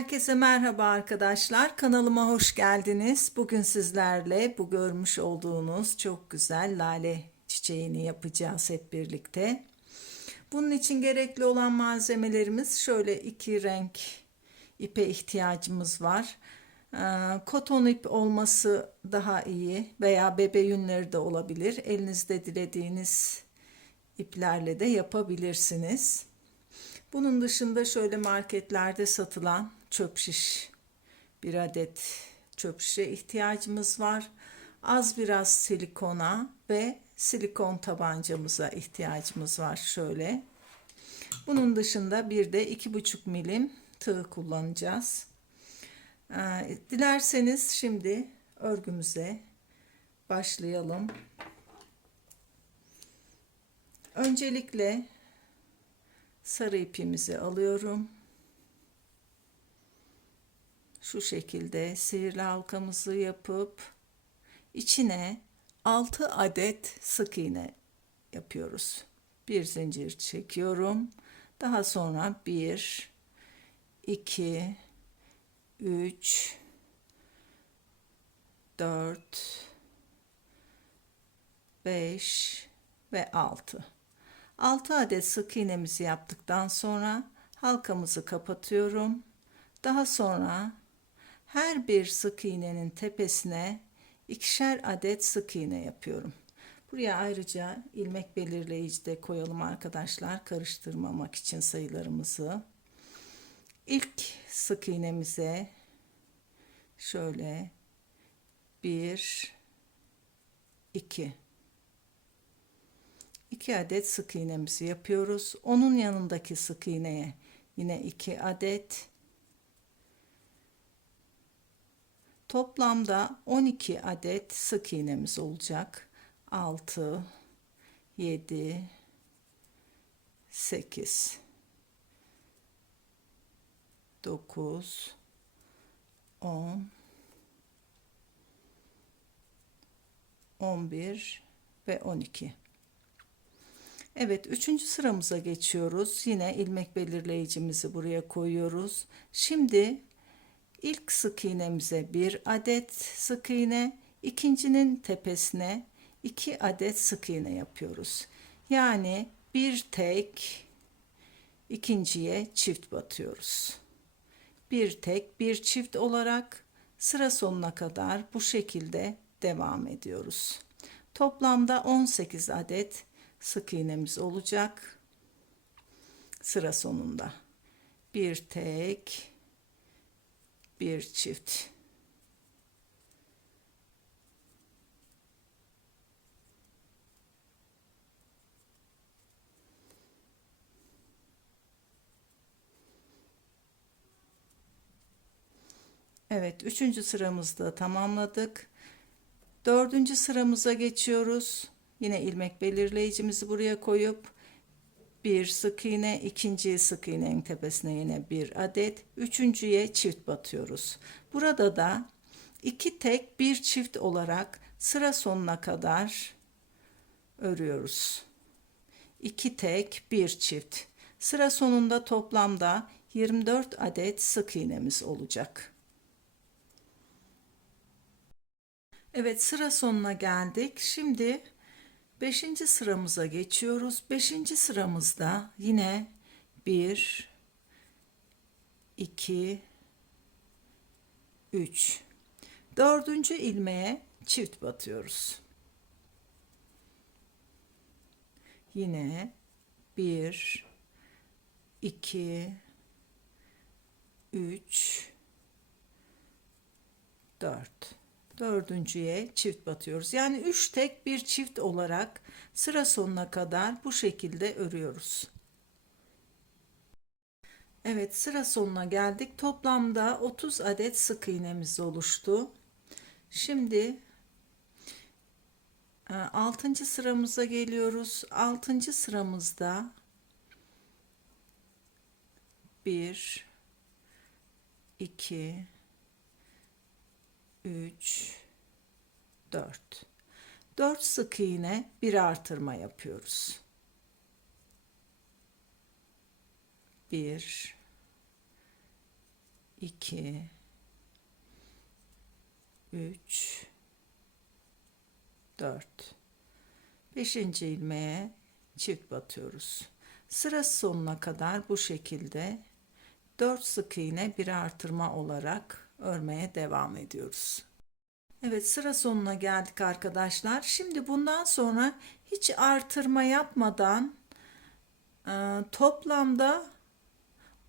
Herkese merhaba arkadaşlar. Kanalıma hoş geldiniz. Bugün sizlerle bu görmüş olduğunuz çok güzel lale çiçeğini yapacağız hep birlikte. Bunun için gerekli olan malzemelerimiz şöyle iki renk ipe ihtiyacımız var. Ee, Koton ip olması daha iyi veya bebe yünleri de olabilir. Elinizde dilediğiniz iplerle de yapabilirsiniz. Bunun dışında şöyle marketlerde satılan çöp şiş bir adet çöp şişe ihtiyacımız var. Az biraz silikona ve silikon tabancamıza ihtiyacımız var şöyle. Bunun dışında bir de iki buçuk milim tığ kullanacağız. Ee, Dilerseniz şimdi örgümüze başlayalım. Öncelikle sarı ipimizi alıyorum. Şu şekilde sihirli halkamızı yapıp içine 6 adet sık iğne yapıyoruz. Bir zincir çekiyorum. Daha sonra 1 2 3 4 5 ve 6 6 adet sık iğnemizi yaptıktan sonra halkamızı kapatıyorum. Daha sonra her bir sık iğnenin tepesine ikişer adet sık iğne yapıyorum. Buraya ayrıca ilmek belirleyici de koyalım arkadaşlar karıştırmamak için sayılarımızı. İlk sık iğnemize şöyle 1 2 2 adet sık iğnemizi yapıyoruz. Onun yanındaki sık iğneye yine 2 adet. Toplamda 12 adet sık iğnemiz olacak. 6 7 8 9 10 11 ve 12 Evet, üçüncü sıramıza geçiyoruz. Yine ilmek belirleyicimizi buraya koyuyoruz. Şimdi ilk sık iğnemize bir adet sık iğne, ikincinin tepesine iki adet sık iğne yapıyoruz. Yani bir tek ikinciye çift batıyoruz. Bir tek bir çift olarak sıra sonuna kadar bu şekilde devam ediyoruz. Toplamda 18 adet sık iğnemiz olacak. Sıra sonunda bir tek bir çift. Evet, üçüncü sıramızda tamamladık. Dördüncü sıramıza geçiyoruz. Yine ilmek belirleyicimizi buraya koyup bir sık iğne, ikinci sık iğnenin tepesine yine bir adet, üçüncüye çift batıyoruz. Burada da iki tek bir çift olarak sıra sonuna kadar örüyoruz. İki tek bir çift. Sıra sonunda toplamda 24 adet sık iğnemiz olacak. Evet sıra sonuna geldik. Şimdi Beşinci sıramıza geçiyoruz. Beşinci sıramızda yine bir, iki, üç. Dördüncü ilmeğe çift batıyoruz. Yine bir, iki, üç, dört dördüncüye çift batıyoruz. Yani üç tek bir çift olarak sıra sonuna kadar bu şekilde örüyoruz. Evet sıra sonuna geldik. Toplamda 30 adet sık iğnemiz oluştu. Şimdi 6. E, sıramıza geliyoruz. 6. sıramızda 1 2 3 4 4 sık iğne bir artırma yapıyoruz. 1 2 3 4 5. ilmeğe çift batıyoruz. Sıra sonuna kadar bu şekilde 4 sık iğne bir artırma olarak örmeye devam ediyoruz. Evet sıra sonuna geldik arkadaşlar. Şimdi bundan sonra hiç artırma yapmadan e, toplamda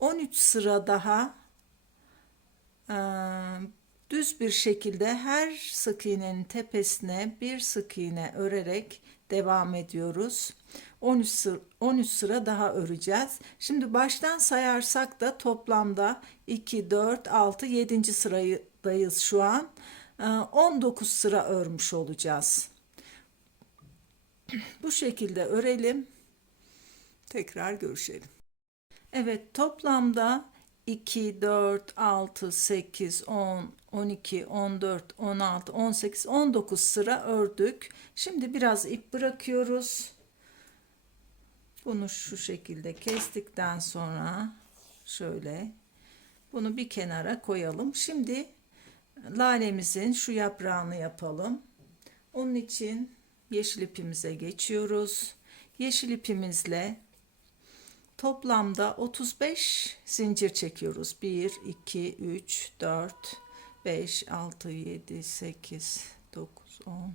13 sıra daha e, düz bir şekilde her sık iğnenin tepesine bir sık iğne örerek devam ediyoruz. 13 sıra, 13 sıra daha öreceğiz. Şimdi baştan sayarsak da toplamda 2, 4, 6, 7. sıradayız şu an. 19 sıra örmüş olacağız. Bu şekilde örelim. Tekrar görüşelim. Evet toplamda 2, 4, 6, 8, 10, 12, 14, 16, 18, 19 sıra ördük. Şimdi biraz ip bırakıyoruz. Bunu şu şekilde kestikten sonra şöyle bunu bir kenara koyalım. Şimdi lalemizin şu yaprağını yapalım. Onun için yeşil ipimize geçiyoruz. Yeşil ipimizle toplamda 35 zincir çekiyoruz. 1, 2, 3, 4, 5, 6, 7, 8, 9, 10,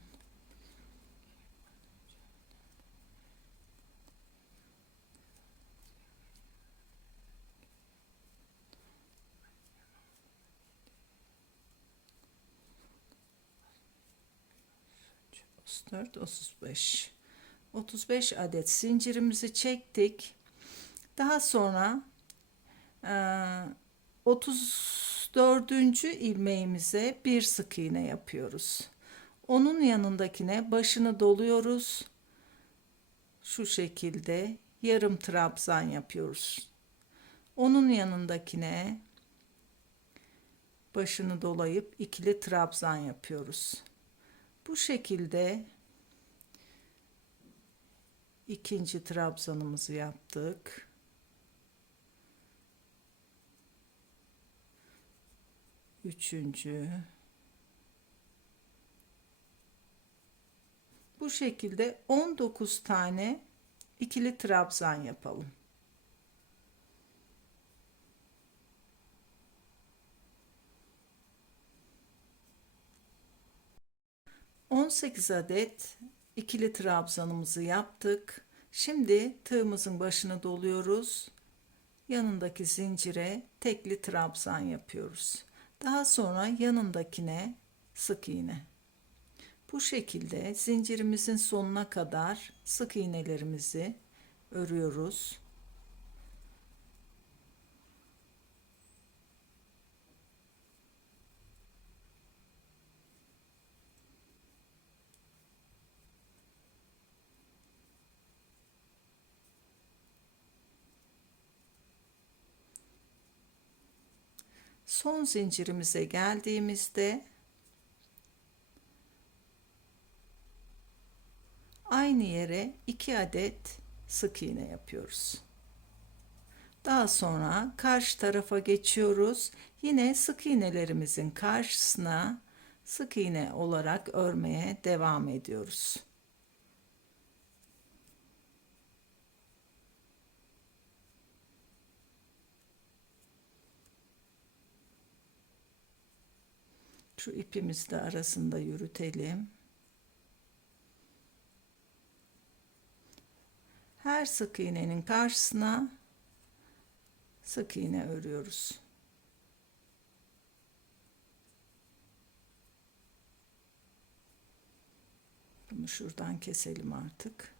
34 35 35 adet zincirimizi çektik. Daha sonra e, 34. ilmeğimize bir sık iğne yapıyoruz onun yanındakine başını doluyoruz şu şekilde yarım trabzan yapıyoruz onun yanındakine başını dolayıp ikili trabzan yapıyoruz bu şekilde ikinci trabzanımızı yaptık. Üçüncü. Bu şekilde 19 tane ikili trabzan yapalım. 18 adet ikili trabzanımızı yaptık. Şimdi tığımızın başını doluyoruz. Yanındaki zincire tekli trabzan yapıyoruz. Daha sonra yanındakine sık iğne. Bu şekilde zincirimizin sonuna kadar sık iğnelerimizi örüyoruz. Son zincirimize geldiğimizde aynı yere iki adet sık iğne yapıyoruz. Daha sonra karşı tarafa geçiyoruz. Yine sık iğnelerimizin karşısına sık iğne olarak örmeye devam ediyoruz. Şu ipimizi de arasında yürütelim. Her sık iğnenin karşısına sık iğne örüyoruz. Bunu şuradan keselim artık.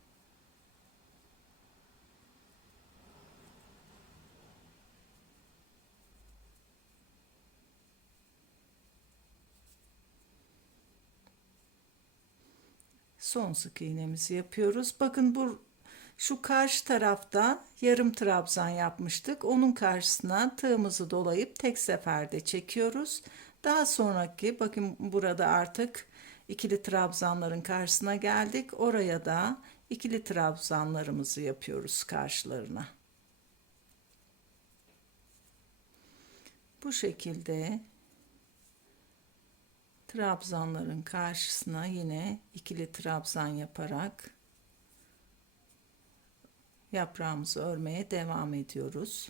Son sık iğnemizi yapıyoruz. Bakın bu şu karşı tarafta yarım trabzan yapmıştık. Onun karşısına tığımızı dolayıp tek seferde çekiyoruz. Daha sonraki bakın burada artık ikili trabzanların karşısına geldik. Oraya da ikili trabzanlarımızı yapıyoruz karşılarına. Bu şekilde trabzanların karşısına yine ikili trabzan yaparak yaprağımızı örmeye devam ediyoruz.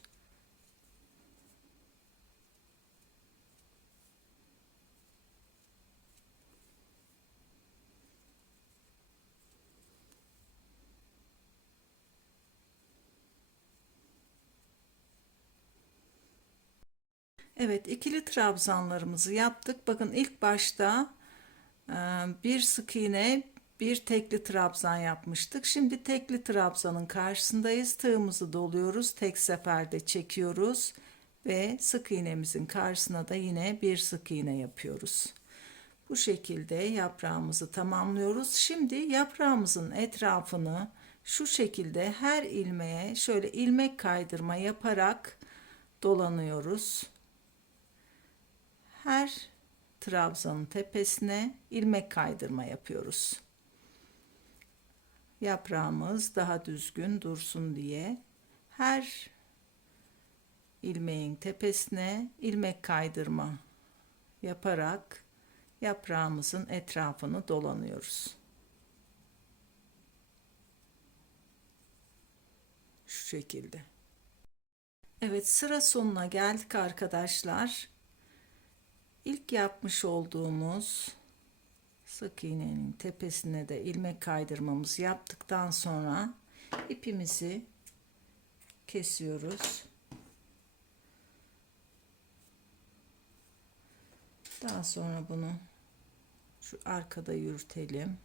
Evet ikili trabzanlarımızı yaptık. Bakın ilk başta e, bir sık iğne bir tekli trabzan yapmıştık. Şimdi tekli trabzanın karşısındayız. Tığımızı doluyoruz. Tek seferde çekiyoruz ve sık iğnemizin karşısına da yine bir sık iğne yapıyoruz. Bu şekilde yaprağımızı tamamlıyoruz. Şimdi yaprağımızın etrafını şu şekilde her ilmeğe şöyle ilmek kaydırma yaparak dolanıyoruz her trabzanın tepesine ilmek kaydırma yapıyoruz. Yaprağımız daha düzgün dursun diye her ilmeğin tepesine ilmek kaydırma yaparak yaprağımızın etrafını dolanıyoruz. Şu şekilde. Evet sıra sonuna geldik arkadaşlar. İlk yapmış olduğumuz sık iğnenin tepesine de ilmek kaydırmamız yaptıktan sonra ipimizi kesiyoruz. Daha sonra bunu şu arkada yürütelim.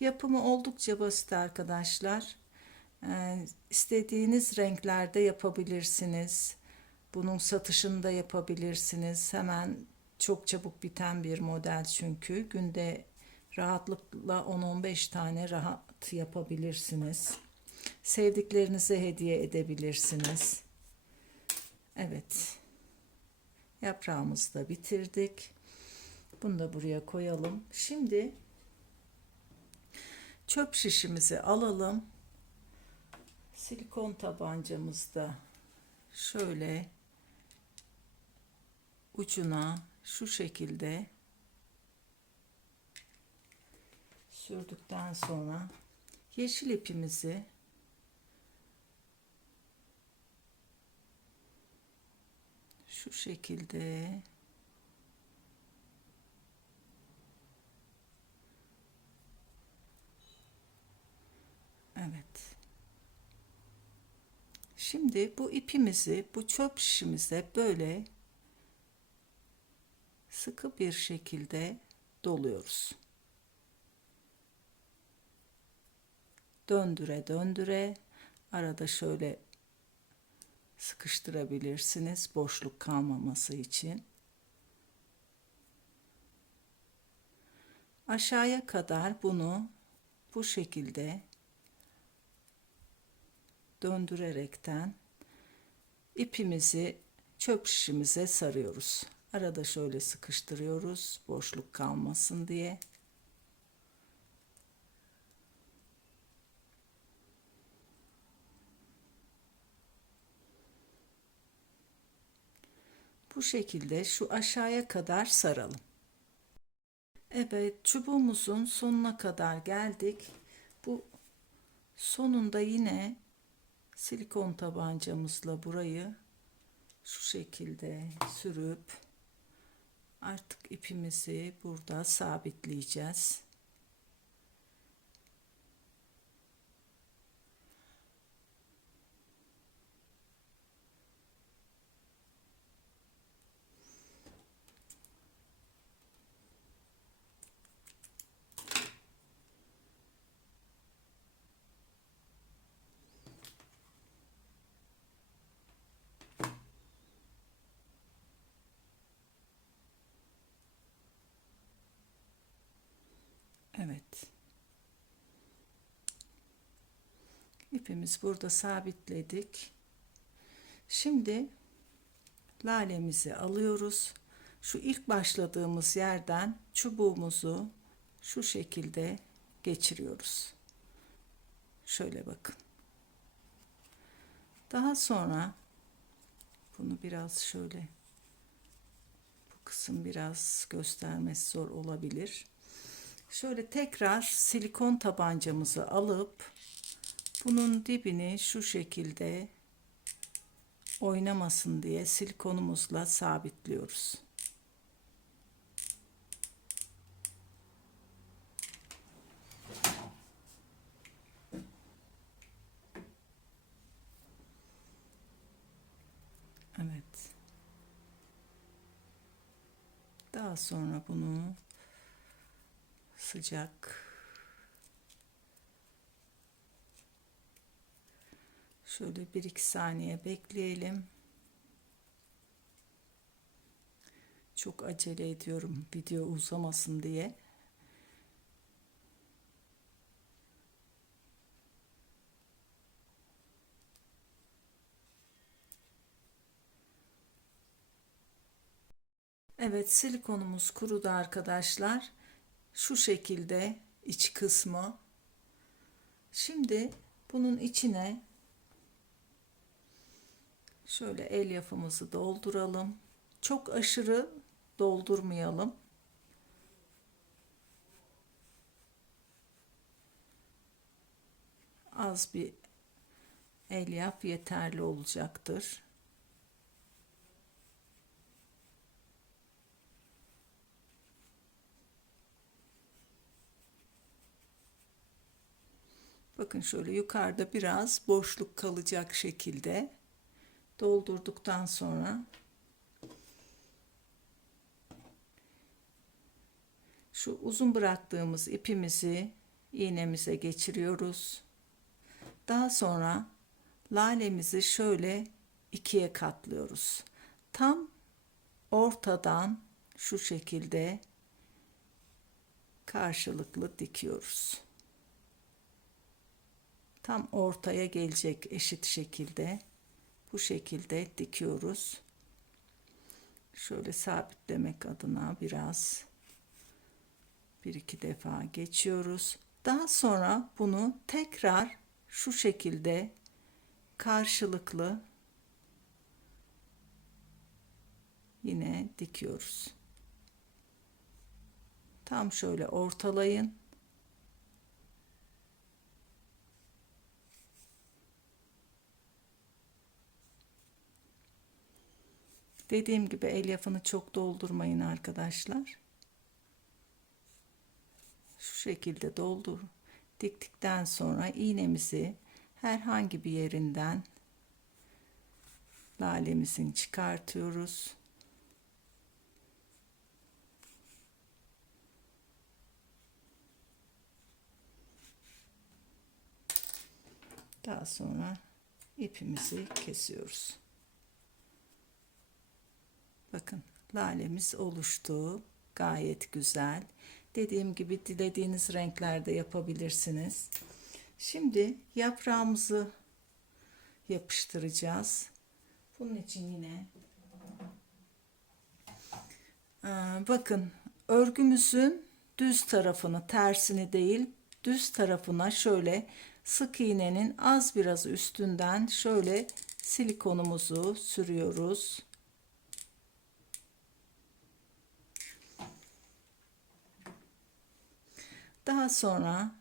Yapımı oldukça basit arkadaşlar. Ee, istediğiniz renklerde yapabilirsiniz. Bunun satışını da yapabilirsiniz. Hemen çok çabuk biten bir model çünkü. Günde rahatlıkla 10-15 tane rahat yapabilirsiniz. Sevdiklerinize hediye edebilirsiniz. Evet. Yaprağımızı da bitirdik. Bunu da buraya koyalım. Şimdi Çöp şişimizi alalım. Silikon tabancamızda şöyle ucuna şu şekilde sürdükten sonra yeşil ipimizi şu şekilde Evet. Şimdi bu ipimizi bu çöp şişimize böyle sıkı bir şekilde doluyoruz. Döndüre döndüre arada şöyle sıkıştırabilirsiniz boşluk kalmaması için. Aşağıya kadar bunu bu şekilde döndürerekten ipimizi çöp şişimize sarıyoruz. Arada şöyle sıkıştırıyoruz boşluk kalmasın diye. Bu şekilde şu aşağıya kadar saralım. Evet çubuğumuzun sonuna kadar geldik. Bu sonunda yine silikon tabancamızla burayı şu şekilde sürüp artık ipimizi burada sabitleyeceğiz. Evet. İpimiz burada sabitledik. Şimdi lalemizi alıyoruz. Şu ilk başladığımız yerden çubuğumuzu şu şekilde geçiriyoruz. Şöyle bakın. Daha sonra bunu biraz şöyle bu kısım biraz göstermesi zor olabilir. Şöyle tekrar silikon tabancamızı alıp bunun dibini şu şekilde oynamasın diye silikonumuzla sabitliyoruz. Evet. Daha sonra bunu sıcak şöyle bir iki saniye bekleyelim. Çok acele ediyorum video uzamasın diye. Evet silikonumuz kurudu arkadaşlar. Şu şekilde iç kısmı. Şimdi bunun içine şöyle el yapımızı dolduralım. Çok aşırı doldurmayalım. Az bir elyaf yeterli olacaktır. Bakın şöyle yukarıda biraz boşluk kalacak şekilde doldurduktan sonra şu uzun bıraktığımız ipimizi iğnemize geçiriyoruz. Daha sonra lalemizi şöyle ikiye katlıyoruz. Tam ortadan şu şekilde karşılıklı dikiyoruz. Tam ortaya gelecek eşit şekilde bu şekilde dikiyoruz. Şöyle sabitlemek adına biraz bir iki defa geçiyoruz. Daha sonra bunu tekrar şu şekilde karşılıklı yine dikiyoruz. Tam şöyle ortalayın. Dediğim gibi elyafını çok doldurmayın arkadaşlar. Şu şekilde doldur. Diktikten sonra iğnemizi herhangi bir yerinden lalemizin çıkartıyoruz. Daha sonra ipimizi kesiyoruz. Bakın lalemiz oluştu. Gayet güzel. Dediğim gibi dilediğiniz renklerde yapabilirsiniz. Şimdi yaprağımızı yapıştıracağız. Bunun için yine bakın örgümüzün düz tarafını tersini değil düz tarafına şöyle sık iğnenin az biraz üstünden şöyle silikonumuzu sürüyoruz. Daha sonra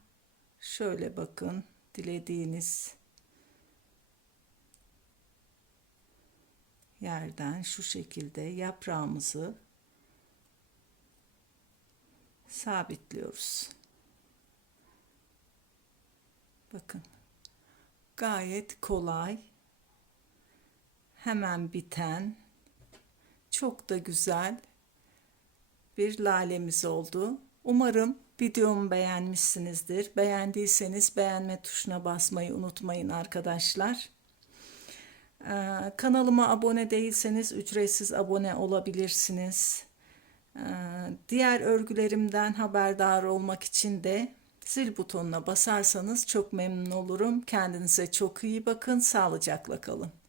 şöyle bakın dilediğiniz yerden şu şekilde yaprağımızı sabitliyoruz. Bakın gayet kolay hemen biten çok da güzel bir lalemiz oldu. Umarım videomu beğenmişsinizdir. Beğendiyseniz beğenme tuşuna basmayı unutmayın arkadaşlar. Ee, kanalıma abone değilseniz ücretsiz abone olabilirsiniz. Ee, diğer örgülerimden haberdar olmak için de Zil butonuna basarsanız çok memnun olurum. Kendinize çok iyi bakın. Sağlıcakla kalın.